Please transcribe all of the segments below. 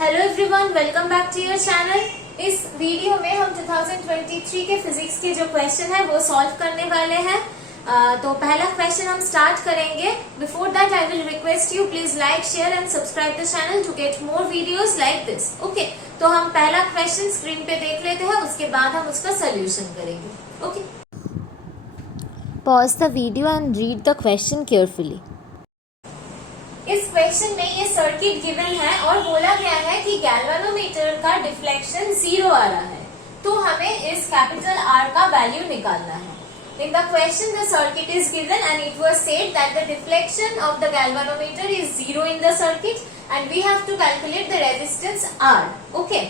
Hello everyone, welcome back to your channel. इस video में हम 2023 के फिजिक्स के जो क्वेश्चन है वो सॉल्व करने वाले हैं। तो पहला क्वेश्चन हम स्टार्ट करेंगे। Before that I will request you please like, share and subscribe the channel to get more videos like this. Okay, तो हम पहला क्वेश्चन स्क्रीन पे देख लेते हैं, उसके बाद हम उसका सोल्यूशन करेंगे। Okay, pause the video and read the question carefully. इस क्वेश्चन में ये सर्किट गिवन है और बोला गया है कि गैल्वेनोमीटर का डिफ्लेक्शन 0 आ रहा है, तो हमें इस कैपिटल R का वैल्यू निकालना है। In the question, the circuit is given and it was said that the deflection of the galvanometer is 0 in the circuit and we have to calculate the resistance R. Okay.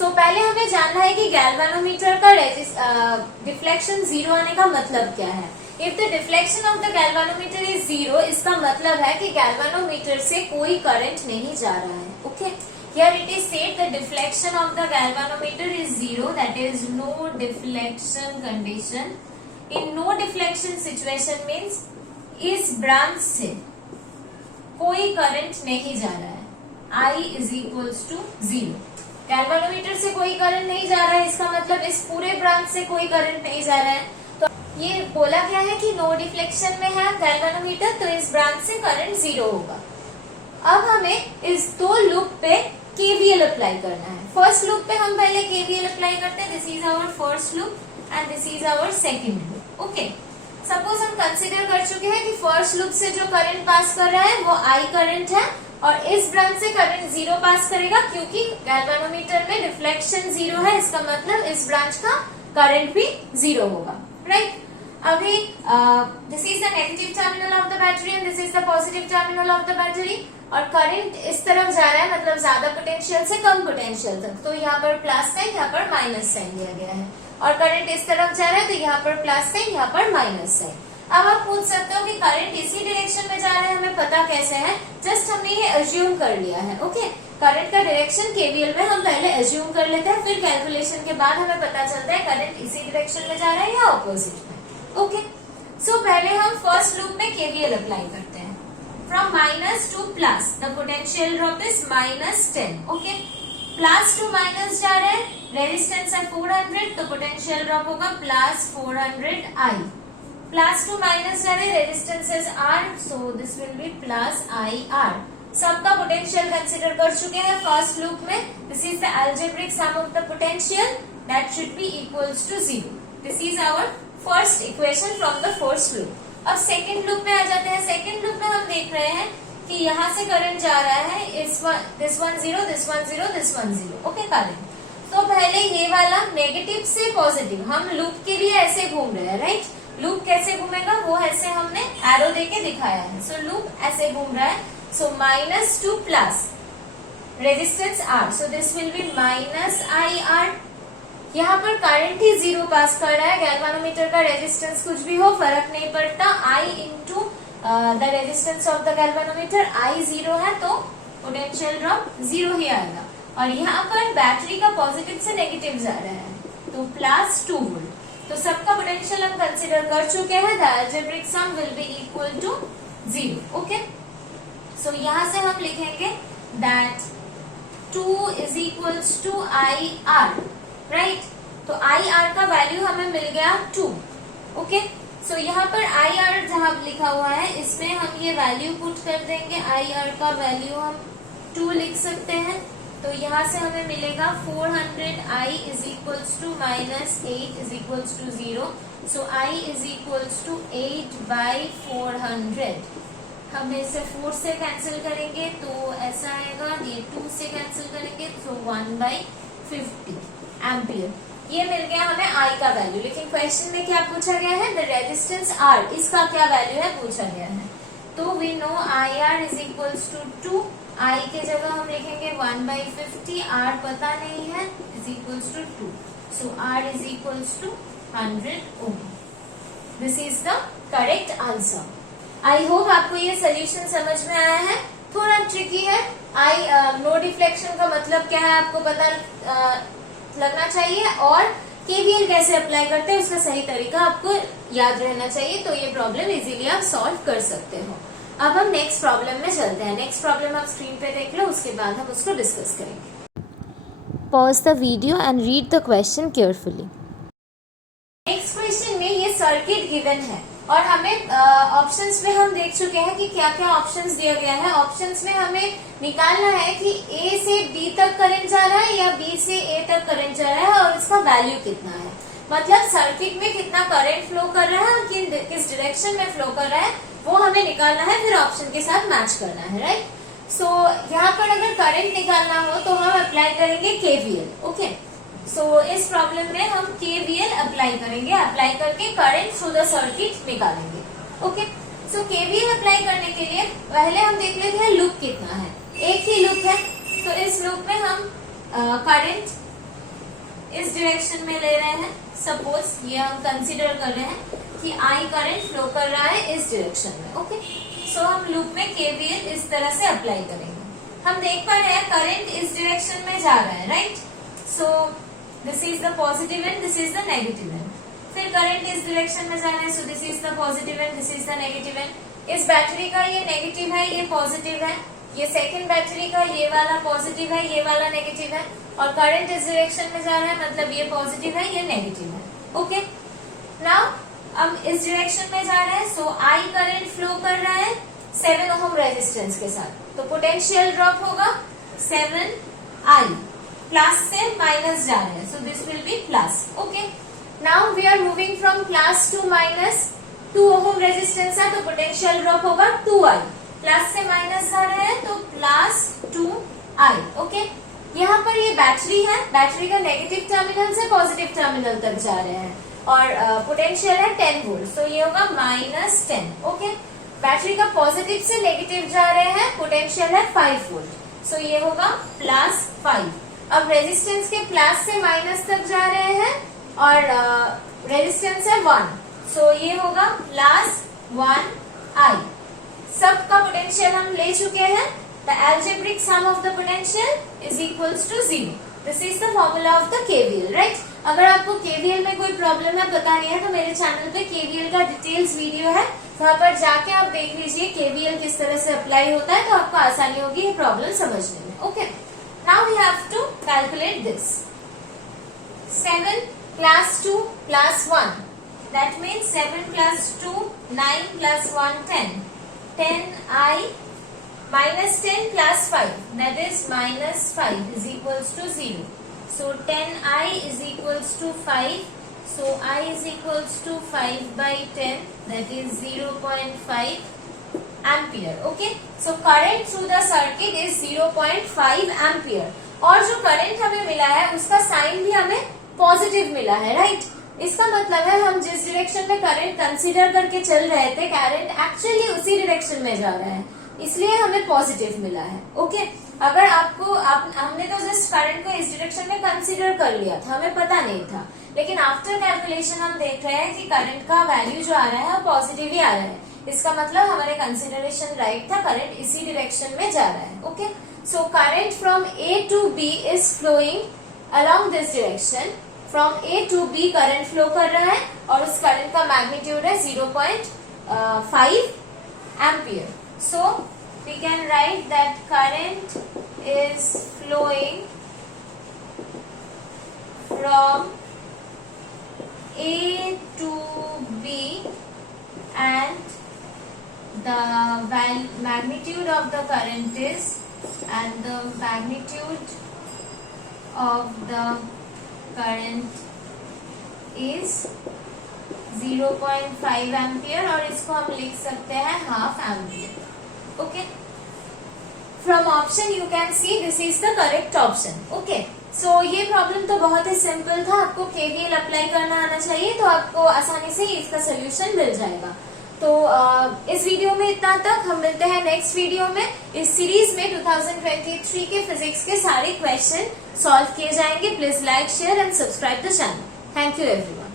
So पहले हमें जानना है कि galvanometer का deflection 0 आने का मतलब क्या है। If the deflection of the galvanometer is 0, इसका मतलब है कि गैल्वेनोमीटर से कोई करंट नहीं जा रहा है। Okay. Here it is said the deflection of the galvanometer is 0, that is no deflection condition. In no deflection situation means इस ब्रांच से कोई करंट नहीं जा रहा है। I is equals to 0. Galvanometer से कोई करंट नहीं जा रहा है, इसका मतलब इस पूरे ब्रांच से कोई करंट नहीं जा रहा है। ये बोला गया है कि नो डिफ्लेक्शन में है गैल्वेनोमीटर, तो इस ब्रांच से करंट 0 होगा। अब हमें इस दो लूप पे केवीएल अप्लाई करना है। फर्स्ट लूप पे हम पहले केवीएल अप्लाई करते हैं। This is our first loop and this is our second loop. Okay, suppose हम कंसीडर कर चुके हैं कि फर्स्ट लूप से जो करंट पास कर रहा है वो आई करंट है और इस ब्रांच से करंट 0 पास करेगा, क्योंकि गैल्वेनोमीटर में डिफ्लेक्शन 0 है, इसका मतलब इस ब्रांच का करंट भी 0 होगा। राइट, अभी this is the negative terminal of the battery and this is the positive terminal of the battery और करंट इस तरफ जा रहा है, मतलब ज्यादा पोटेंशियल से कम पोटेंशियल तक। तो यहाँ पर प्लस साइन, यहाँ पर माइनस साइन दिया गया है और करंट इस तरफ जा रहा है, तो यहाँ पर प्लस साइन, यहाँ पर माइनस साइन। अब आप पूछ सकते हो कि करंट इसी डायरेक्शन में जा रहा है, हमें पता कैसे है? जस्ट हमने ये अज्यूम कर लिया है। ओके, करंट का डायरेक्शन केवीएल में हम पहले अज्यूम कर लेते हैं, फिर कैलकुलेशन के बाद हमें पता चलता है करंट इसी डायरेक्शन में जा रहा है या ऑपोजिट में। ओके, सो पहले हम फर्स्ट लूप में केवीएल अप्लाई करते हैं। From minus two plus the potential drop is -10। Okay, plus to minus जा रहा है, रेजिस्टेंस है 400, तो पोटेंशियल ड्रॉप होगा +400I। प्लस टू माइनस जा रहे हैं, resistance is R, so this will be +IR। सबका पोटेंशियल कंसिडर कर चुके हैं फर्स्ट लूप में। This is the algebraic sum of the potential that should be equals to 0। This is our first equation from the first loop. अब second loop में आ जाते हैं। सेकंड लूप में हम देख रहे हैं कि यहाँ से करंट जा रहा है, this one 0, this one 0, this one 0। Okay, current तो पहले ये वाला नेगेटिव से पॉजिटिव हम लूप के लिए ऐसे घूम रहे हैं। राइट, लूप कैसे घूमेगा वो ऐसे हमने एरो देके दिखाया है। सो लूप ऐसे घूम रहा है, so minus two plus resistance R, so this will be -IR। यहाँ पर करंट ही 0 पास कर रहा है, गैल्वेनोमीटर का रेजिस्टेंस कुछ भी हो फर्क नहीं पड़ता। I into the resistance of the galvanometer, I 0 है तो पोटेंशियल ड्रॉप 0 ही आएगा। और यहाँ पर बैटरी का पॉजिटिव से नेगेटिव जा रहा है, तो +2 वोल्ट। तो सबका पोटेंशियल हम कंसिडर कर चुके हैं। The algebraic sum will be equal to 0। Okay, so यहाँ से हम लिखेंगे that 2 is equals to IR। Right, तो IR का वैल्यू हमें मिल गया 2। ओके, सो यहाँ पर IR जहां लिखा हुआ है इसमें हम ये वैल्यू पुट कर देंगे। IR का वैल्यू हम 2 लिख सकते हैं, तो यहाँ से हमें मिलेगा 400I is equals to -8 is equals to 0। So I is equals to 8/400। हम इसे 4 से कैंसिल करेंगे तो ऐसा आएगा, ये 2 से कैंसिल करेंगे तो 1/50 एम्पियर। ये मिल गया हमें I का वैल्यू। लेकिन क्वेश्चन में क्या पूछा गया है? द रेजिस्टेंस R, इसका क्या वैल्यू है पूछा गया है। तो we know IR is equals to 2। I के जगह हम लिखेंगे 1/50, R पता नहीं है, is equals to 2। So R is equals to 100 ohm. This is the correct answer. I hope आपको ये सोल्यूशन समझ में आया है। थोड़ा ट्रिकी है। नो डिफ्लेक्शन का मतलब क्या है आपको पता लगना चाहिए और केवीएल कैसे अप्लाई करते हैं उसका सही तरीका आपको याद रहना चाहिए, तो ये प्रॉब्लम इजीली आप सॉल्व कर सकते हो। अब हम नेक्स्ट प्रॉब्लम में चलते हैं। नेक्स्ट प्रॉब्लम आप स्क्रीन पे देख लो, उसके बाद हम उसको डिस्कस करेंगे। Pause the video and read the question carefully. Next question में ये सर्किट गिवन है और हमें ऑप्शंस में हम देख चुके हैं कि क्या क्या ऑप्शंस दिया गया है। ऑप्शंस में हमें निकालना है कि ए से बी तक करंट जा रहा है या बी से ए तक करंट जा रहा है और उसका वैल्यू कितना है, मतलब सर्किट में कितना करंट फ्लो कर रहा है और किस डायरेक्शन में फ्लो कर रहा है वो हमें निकालना है, फिर ऑप्शन के साथ मैच करना है, राइट। सो यहाँ पर अगर करंट निकालना हो तो हम अप्लाई करेंगे केवीएल। ओके, सो इस प्रॉब्लम में हम केवीएल अप्लाई करेंगे, अप्लाई करके करंट थ्रू द सर्किट निकालेंगे। ओके, सो केवीएल अप्लाई करने के लिए पहले हम देख लेते हैं लूप कितना है। एक ही लूप है, तो इस लूप में हम करंट इस डायरेक्शन में ले रहे हैं। सपोज ये हम कंसीडर कर रहे हैं कि आई करंट फ्लो कर रहा है इस डायरेक्शन में। ओके, सो हम लूप में केवीएल इस तरह से अप्लाई करेंगे। हम देख पा रहे हैं करंट इस डायरेक्शन में जा रहा है, right. So this is the positive and this is the negative and. फिर करंट इस डायरेक्शन में जा रहा है, so this is the positive and this is the negative and. इस बैटरी का ये नेगेटिव है, ये पॉजिटिव है। ये सेकंड बैटरी का ये वाला पॉजिटिव है, ये वाला नेगेटिव है। और करंट इस डायरेक्शन में जा रहा है, मतलब ये पॉजिटिव है, ये नेगेटिव है। ओके, नाउ हम इस डायरेक्शन में जा रहे हैं, सो आई करंट फ्लो कर रहा है 7 ओम रेजिस्टेंस के साथ, तो पोटेंशियल ड्रॉप होगा 7I। प्लस से माइनस जा रहे हैं, so this will be plus. Okay, now we are moving from plus to minus. 2 ohm resistance है तो पोटेंशियल ड्रॉप होगा 2I। प्लस से माइनस जा रहे हैं तो प्लस 2I। ओके, यहाँ पर ये बैटरी है, बैटरी का नेगेटिव टर्मिनल से पॉजिटिव टर्मिनल तक जा रहे हैं और पोटेंशियल है 10 वोल्ट, सो ये होगा -10। ओके, बैटरी का पॉजिटिव से नेगेटिव जा रहे हैं, पोटेंशियल है 5 वोल्ट, सो ये होगा +5। अब रेजिस्टेंस के प्लस से माइनस तक जा रहे हैं और रेजिस्टेंस है 1, सो ये होगा +1I। सबका पोटेंशियल हम ले चुके हैं। The algebraic sum of the potential is equals to 0. This is the formula of the KVL, right? अगर आपको KVL में कोई प्रॉब्लम है बतानी है तो मेरे चैनल पे KVL का डिटेल्स वीडियो है, वहां पर जाके आप देख लीजिए KVL किस तरह से अप्लाई होता है, तो आपको आसानी होगी ये प्रॉब्लम समझने में। Okay, now we have to calculate this. 7 + 2 + 1, that means 7 + 2 9 + 1 10, 10I -10 + 5, that is -5 is equals to 0. So 10I is equals to 5. So I is equals to 5/10, that is 0.5 ampere. Okay. So current through the circuit is 0.5 ampere. और जो current हमें मिला है उसका sign भी हमें positive मिला है, राइट। इसका मतलब है हम जिस डायरेक्शन में करंट कंसीडर करके चल रहे थे, करंट एक्चुअली उसी डायरेक्शन में जा रहा है, इसलिए हमें पॉजिटिव मिला है। ओके, अगर हमने तो जस्ट करंट को इस डायरेक्शन में कंसीडर कर लिया था, हमें पता नहीं था, लेकिन आफ्टर कैलकुलेशन हम देख रहे हैं कि करंट का वैल्यू जो आ रहा है वो पॉजिटिव ही आ रहा है। इसका मतलब हमारे कंसिडरेशन राइट था, करंट इसी डायरेक्शन में जा रहा है। Okay, so current from A to B is flowing along this direction. From A to B current flow कर रहा है और उस करंट का मैग्नीट्यूड है 0.5 ampere. So we can write that current is flowing from A to B and the magnitude of the current is, and the magnitude of the current is 0.5 ampere और इसको हम लिख सकते हैं ½ ampere. Okay, from option you can see this is the correct option. Okay, so ये problem तो बहुत ही simple था, आपको केवीएल अप्लाई करना आना चाहिए तो आपको आसानी से इसका सोल्यूशन मिल जाएगा। तो इस वीडियो में इतना तक, हम मिलते हैं नेक्स्ट वीडियो में। इस सीरीज में 2023 के फिजिक्स के सारे क्वेश्चन सॉल्व किए जाएंगे। Please like, share and subscribe the channel. Thank you everyone.